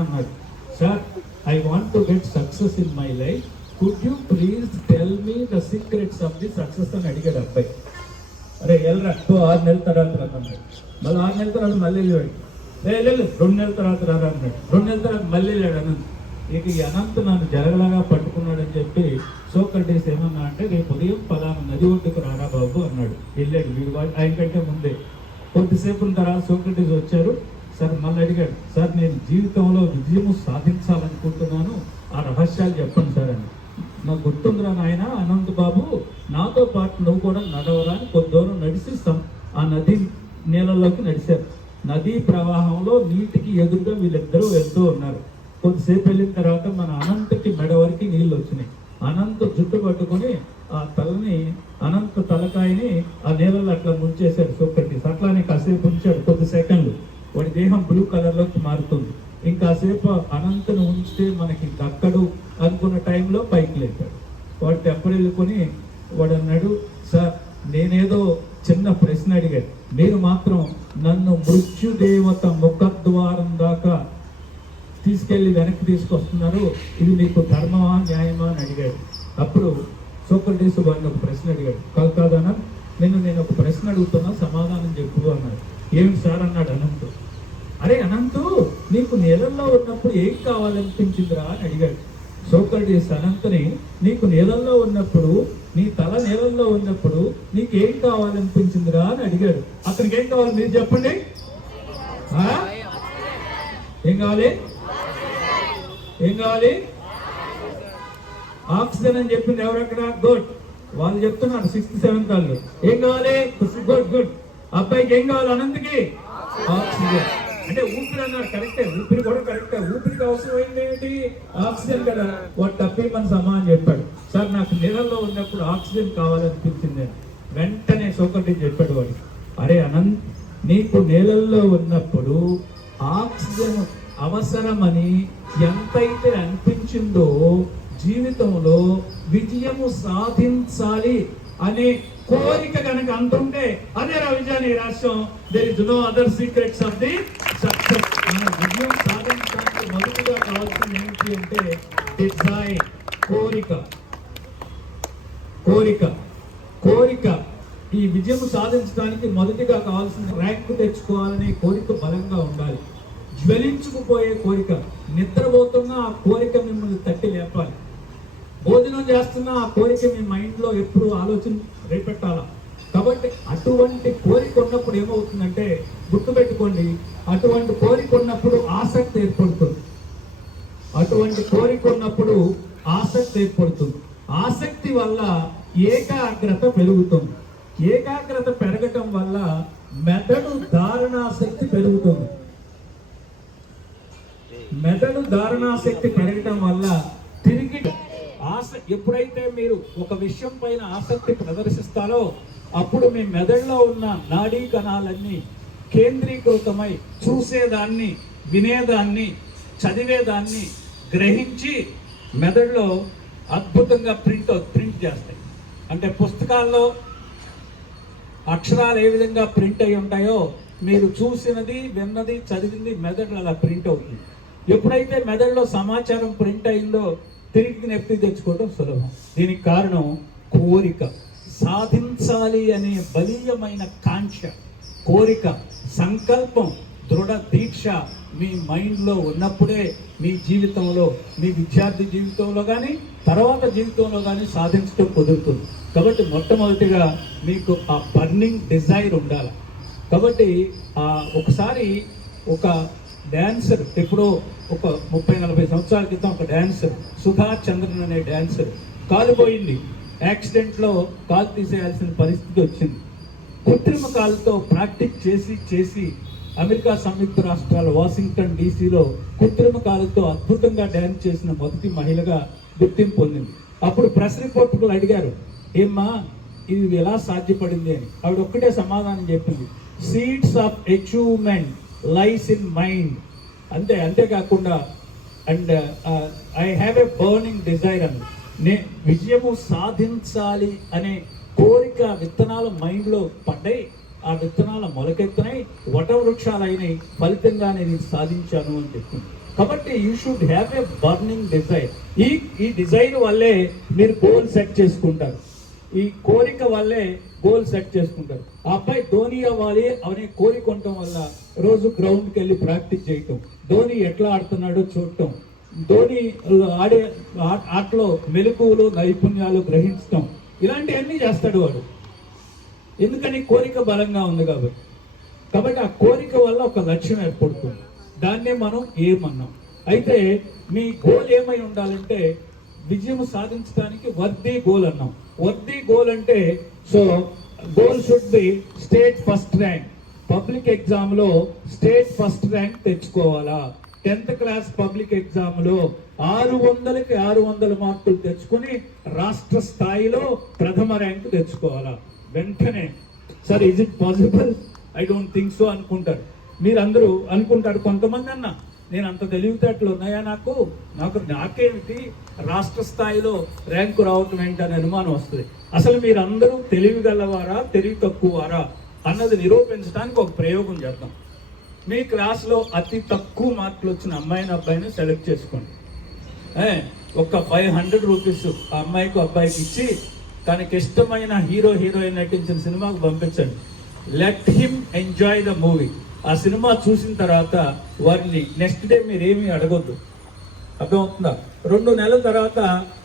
అన్నాడు, sir I want to get success in my life, could you please tell me the secrets of the success అని అడిగాడు అబ్బాయి. అరే వెళ్ళరా 6 నెలల తర్వాత రా అన్నాడు. మళ్ళీ 6 నెలల తర్వాత మళ్ళీ వెళ్ళాడు. లేదు 2 నెలల తర్వాత రారా అన్నాడు. 2 నెలల తర్వాత మళ్ళీ వెళ్ళాడు అనంత్. ఇక ఈ అనంత్ నన్ను జరగలాగా పట్టుకున్నాడని చెప్పి సోక్రటీస్ ఏమన్నా అంటే, రేపు ఉదయం పలానా నది ఒడ్డుకు రారా బాబు అన్నాడు. వెళ్ళాడు వీడు ఆయన కంటే ముందే. కొద్దిసేపు తర్వాత సోక్రటీస్ వచ్చారు. సార్ మళ్ళీ అడిగాడు, సార్ నేను జీవితంలో విజయము సాధించాలనుకుంటున్నాను, ఆ రహస్యాలు చెప్పండి సార్ అని. నాకు గుర్తుందిరా నాయన అనంత్ బాబు, నాతో పాటు నువ్వు కూడా నడవరా అని కొద్ది దూరం నడిచి ఆ నది నీళ్ళలోకి నడిచారు. నదీ ప్రవాహంలో నీటికి ఎదురుగా వీళ్ళిద్దరూ వెళ్తూ ఉన్నారు. కొద్దిసేపు వెళ్ళిన తర్వాత మన అనంతకి మెడ వరకు నీళ్ళు వచ్చినాయి. అనంత జుట్టు పట్టుకుని ఆ తలని అనంత తలకాయని ఆ నీళ్ళలో అట్లా ముంచేశాడు సోక్రటీస్. అట్లానే కాసేపు ఉంచాడు, కొద్ది సెకండ్లు. వాడి దేహం బ్లూ కలర్లోకి మారుతుంది. ఇంకాసేపు అనంతను ఉంచితే మనకి దక్కడు అనుకున్న టైంలో పైకి లేచాడు. వాడు తెప్పరిల్లుకొని వాడు అన్నాడు, సార్ నేనేదో చిన్న ప్రశ్న అడిగాడు, మీరు మాత్రం నన్ను మృత్యుదేవత ముఖద్వారం దాకా తీసుకెళ్లి వెనక్కి తీసుకొస్తున్నారు, ఇది మీకు ధర్మమా న్యాయమా అని అడిగాడు. అప్పుడు సోక్రటీస్ వాడిని ఒక ప్రశ్న అడిగాడు. కాదన్నా నేను ఒక ప్రశ్న అడుగుతున్నా, సమాధానం చెప్పు అన్నాడు. ఏమిటి సార్ అన్నాడు అనంతు. అరే అనంతు, నీకు నీళ్ళల్లో ఉన్నప్పుడు ఏం కావాలనిపించిందిరా అని అడిగాడు. సోక్రటీస్ అనంతని, నీకు నీళ్ళల్లో ఉన్నప్పుడు, నీ తల నీళ్ళల్లో ఉన్నప్పుడు నీకు ఏం కావాలనిపించిందిరా అని అడిగాడు. అతనికి ఏం కావాలి మీరు చెప్పండి. ఏం కావాలి? ఏం కావాలి? ఆక్సిజన్ అని చెప్పింది ఎవరక్కడ? గుడ్. వాళ్ళు చెప్తున్నారు 6th 7th వాళ్ళు. ఏం కావాలి? Good good. అబ్బాయికి ఏం కావాలి? అనంతకి ఆక్సిజన్. అంటే ఊపిరి అన్నాడు, కరెక్టే, ఊపిరి కూడా కరెక్టే. ఊపిరికి అవసరమైంది ఏంటి? ఆక్సిజన్ కదా. వాడు తప్పి మన సమానం చెప్పాడు. సార్ నాకు నీళ్ళల్లో ఉన్నప్పుడు ఆక్సిజన్ కావాలనిపించింది. వెంటనే సోక్రటీస్ చెప్పాడు వాడు, అరే అనంత్, నీకు నీళ్ళల్లో ఉన్నప్పుడు ఆక్సిజన్ అవసరమని ఎంతైతే అనిపించిందో, జీవితంలో విజయము సాధించాలి అనే కోరిక కనుక అంటుంటే అదే విజయాన్ని రాష్ట్రం. There is no other secrets of the success. మన విజయం సాధించడానికి మొదటిగా కావాల్సింది ఏంటి అంటే డిజైర్, కోరిక. కోరిక కోరిక ఈ విజయం సాధించడానికి మొదటిగా కావాల్సిన ర్యాంకు తెచ్చుకోవాలనే కోరిక బలంగా ఉండాలి. జ్వలించుకుపోయే కోరిక, నిద్రపోతున్నా ఆ కోరిక మిమ్మల్ని తట్టి లేపాలి. భోజనం చేస్తున్నా ఆ కోరిక మీ మైండ్లో ఎప్పుడు ఆలోచన రేపెట్టాలా. కాబట్టి అటువంటి కోరిక ఉన్నప్పుడు ఏమవుతుందంటే, గుర్తుపెట్టుకోండి, అటువంటి కోరిక ఉన్నప్పుడు ఆసక్తి ఏర్పడుతుంది. అటువంటి కోరిక ఉన్నప్పుడు ఆసక్తి ఏర్పడుతుంది. ఆసక్తి వల్ల ఏకాగ్రత పెరుగుతుంది. ఏకాగ్రత పెరగటం వల్ల మెదడు ధారణాశక్తి పెరుగుతుంది. మెదడు ధారణాశక్తి పెరగటం వల్ల తిరిగి ఎప్పుడైతే మీరు ఒక విషయం పైన ఆసక్తి ప్రదర్శిస్తారో అప్పుడు మీ మెదడులో ఉన్న నాడీ కణాలన్నీ కేంద్రీకృతమై చూసేదాన్ని, వినేదాన్ని, చదివేదాన్ని గ్రహించి మెదడులో అద్భుతంగా ప్రింట్ చేస్తాయి. అంటే పుస్తకాల్లో అక్షరాలు ఏ విధంగా ప్రింట్ అయి ఉంటాయో, మీరు చూసినది, విన్నది, చదివింది మెదడులో అలా ప్రింట్ అవుతుంది. ఎప్పుడైతే మెదడులో సమాచారం ప్రింట్ అయిందో తిరిగి నెప్పి తెచ్చుకోవడం సులభం. దీనికి కారణం కోరిక. సాధించాలి అనే బలీయమైన కాంక్ష, కోరిక, సంకల్పం, దృఢ దీక్ష మీ మైండ్లో ఉన్నప్పుడే మీ జీవితంలో, మీ విద్యార్థి జీవితంలో కానీ తర్వాత జీవితంలో కానీ సాధించడం కుదురుతుంది. కాబట్టి మొట్టమొదటిగా మీకు ఆ బర్నింగ్ డిజైర్ ఉండాలి. కాబట్టి ఒకసారి ఒక డాన్సర్, ఎప్పుడో ఒక 30-40 సంవత్సరాల క్రితం ఒక డాన్సర్, సుధా చంద్రన్ అనే డాన్సర్, కాలు పోయింది. యాక్సిడెంట్లో కాలు తీసేయాల్సిన పరిస్థితి వచ్చింది. కృత్రిమ కాలుతో ప్రాక్టీస్ చేసి అమెరికా సంయుక్త రాష్ట్రాల వాషింగ్టన్ డీసీలో కృత్రిమ కాలుతో అద్భుతంగా డ్యాన్స్ చేసిన మొదటి మహిళగా గుర్తింపు పొందింది. అప్పుడు ప్రెస్ రిపోర్టర్లు అడిగారు, ఏమ్మా ఇది ఎలా సాధ్యపడింది అని. ఆవిడ ఒక్కటే సమాధానం చెప్పింది, seeds of achievement lies in mind. అంతేకాకుండా and I have a burning desire అని, విజయము సాధించాలి అనే కోరిక విత్తనాలు మైండ్లో పడ్డాయి. ఆ విత్తనాలు మొలకెత్తినాయి, వటవృక్షాలైనవి, ఫలితంగా నేను సాధించాను అని చెప్పింది. కాబట్టి you should have a burning desire. ఈ డిజైర్ వల్లే మీరు గోల్ సెట్ చేసుకుంటారు, ఈ కోరిక వల్లే గోల్ సెట్ చేసుకుంటారు. ఆ అబ్బాయి ధోని అవ్వాలి అనే కోరిక ఉండటం వల్ల రోజు గ్రౌండ్కి వెళ్ళి ప్రాక్టీస్ చేయటం, ధోని ఎట్లా ఆడుతున్నాడో చూడటం, ధోని ఆడే ఆటలో మెలకువలు నైపుణ్యాలు గ్రహించటం, ఇలాంటివన్నీ చేస్తాడు వాడు. ఎందుకని కోరిక బలంగా ఉంది కాబట్టి. కాబట్టి ఆ కోరిక వల్ల ఒక లక్ష్యం ఏర్పడుతుంది, దాన్నే మనం ఏమన్నాం. అయితే మీ గోల్ ఏమై ఉండాలంటే విజయం సాధించడానికి వర్దీ గోల్ అన్నాం. వర్దీ గోల్ అంటే so goal should be state first rank. Public exam లో స్టేట్ ఫస్ట్ ర్యాంక్ తెచ్చుకోవాలా. 10th క్లాస్ పబ్లిక్ ఎగ్జామ్ లో 600కి 600 మార్కులు తెచ్చుకొని రాష్ట్ర స్థాయిలో ప్రథమ ర్యాంక్ తెచ్చుకోవాలా. వెంటనే sir is it possible, I don't think so అనుకుంటారు. మీరందరూ అనుకుంటారు, కొంతమంది అన్న నేను అంత తెలివితేటలు ఉన్నాయా నాకేమిటి రాష్ట్ర స్థాయిలో ర్యాంకు రావటం ఏంటనే అనుమానం వస్తుంది. అసలు మీరందరూ తెలివి గలవారా తెలివి తక్కువారా అన్నది నిరూపించడానికి ఒక ప్రయోగం చేద్దాం. మీ క్లాస్లో అతి తక్కువ మార్కులు వచ్చిన అబ్బాయిని సెలెక్ట్ చేసుకోండి. ఒక 500 రూపీస్ ఆ అమ్మాయికి అబ్బాయికి ఇచ్చి తనకి ఇష్టమైన హీరోయిన్ నటించిన సినిమాకు పంపించండి. Let him enjoy the movie. ఆ సినిమా చూసిన తర్వాత వారిని నెక్స్ట్ డే మీరు ఏమీ అడగొద్దు, అర్థమవుతుందా? 2 నెలల తర్వాత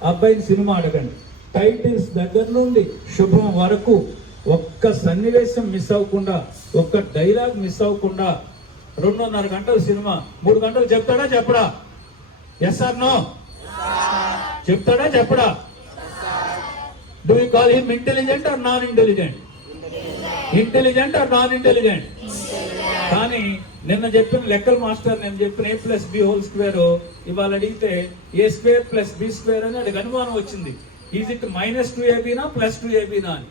అబ్బాయిని సినిమా అడగండి. టైటిల్స్ దగ్గర నుండి శుభం వరకు ఒక్క సన్నివేశం మిస్ అవ్వకుండా, ఒక్క డైలాగ్ మిస్ అవ్వకుండా 2.5 గంటల సినిమా 3 గంటలు చెప్తాడా చెప్పడా? Yes or no? చెప్తాడా చెప్పడా? Do you call him intelligent or non intelligent? Intelligent or non intelligent? కానీ నిన్న చెప్పిన లెక్కల మాస్టర్ నేను చెప్పిన a+b² ఇవాళ అడిగితే a² + b² అని అడిగి అనుమానం వచ్చింది. ఈజ్ ఇట్ -2ab +2ab అని.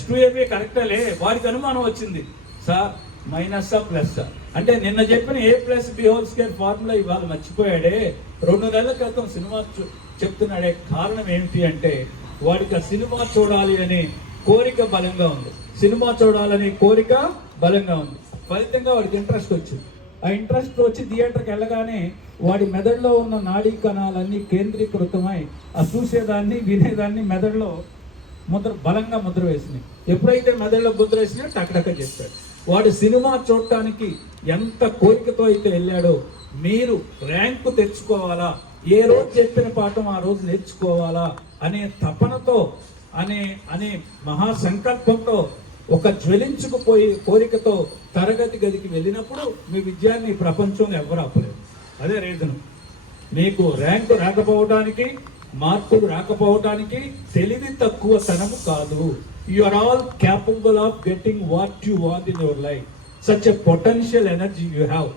+2ab కరెక్టలే, వారికి అనుమానం వచ్చింది. సార్ మైనస్సా ప్లస్సా అంటే నిన్న చెప్పిన a+b² ఫార్ములా ఇవాళ మర్చిపోయాడే, 2 నెలల క్రితం సినిమా చెప్తున్నాడే. కారణం ఏమిటి అంటే వాడికి ఆ సినిమా చూడాలి అనే కోరిక బలంగా ఉంది, సినిమా చూడాలనే కోరిక బలంగా ఉంది. ఫలితంగా వాడికి ఇంట్రెస్ట్ వచ్చింది. ఆ ఇంట్రెస్ట్ వచ్చి థియేటర్కి వెళ్ళగానే వాడి మెదడులో ఉన్న నాడీ కణాలన్నీ కేంద్రీకృతమై ఆ చూసేదాన్ని వినేదాన్ని మెదడులో బలంగా ముద్ర వేసినాయి. ఎప్పుడైతే మెదడులో ముద్ర వేసినా టక్టక చేస్తాడు. వాడు సినిమా చూడటానికి ఎంత కోరికతో అయితే వెళ్ళాడో, మీరు ర్యాంకు తెచ్చుకోవాలా, ఏ రోజు చెప్పిన పాఠం ఆ రోజు నేర్చుకోవాలా అనే తపనతో అనే మహాసంకల్పంతో ఒక జ్వలించుకుపోయి కోరికతో తరగతి గదికి వెళ్ళినప్పుడు మీ విజయాన్ని ప్రపంచంలో ఎవరు ఆపలేదు. అదే రీజను. మీకు ర్యాంకు రాకపోవడానికి, మార్కులు రాకపోవడానికి తెలివి తక్కువ తనము కాదు. You are all capable of getting what you want in your life. Such a potential energy you have.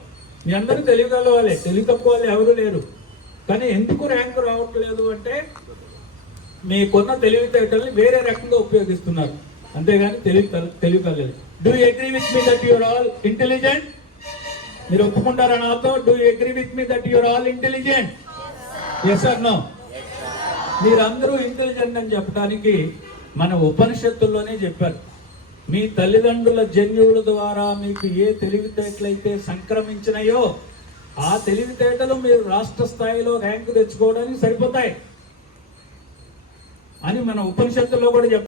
మీ అందరూ తెలివిగల వాళ్ళే, తెలివి తక్కువ వాళ్ళు ఎవరు లేరు. కానీ ఎందుకు ర్యాంకు రావట్లేదు అంటే మీకున్న తెలివితేటల్ని వేరే రకంగా ఉపయోగిస్తున్నారు, అంతేగాని తెలివి కలలేదు. Do you agree with me that you are all intelligent? మీరు ఒప్పుకుంటారా నాతో? Do you agree with me that you are all intelligent? Yes or no? మీరందరూ ఇంటెలిజెంట్ అని చెప్పడానికి మన ఉపనిషత్తుల్లోనే చెప్పారు. మీ తల్లిదండ్రుల జన్యువుల ద్వారా మీకు ఏ తెలివితేటలైతే సంక్రమించినాయో ఆ తెలివితేటలు మీరు రాష్ట్ర స్థాయిలో ర్యాంకు తెచ్చుకోవడానికి సరిపోతాయి అని మన ఉపనిషత్తుల్లో కూడా చెప్పారు.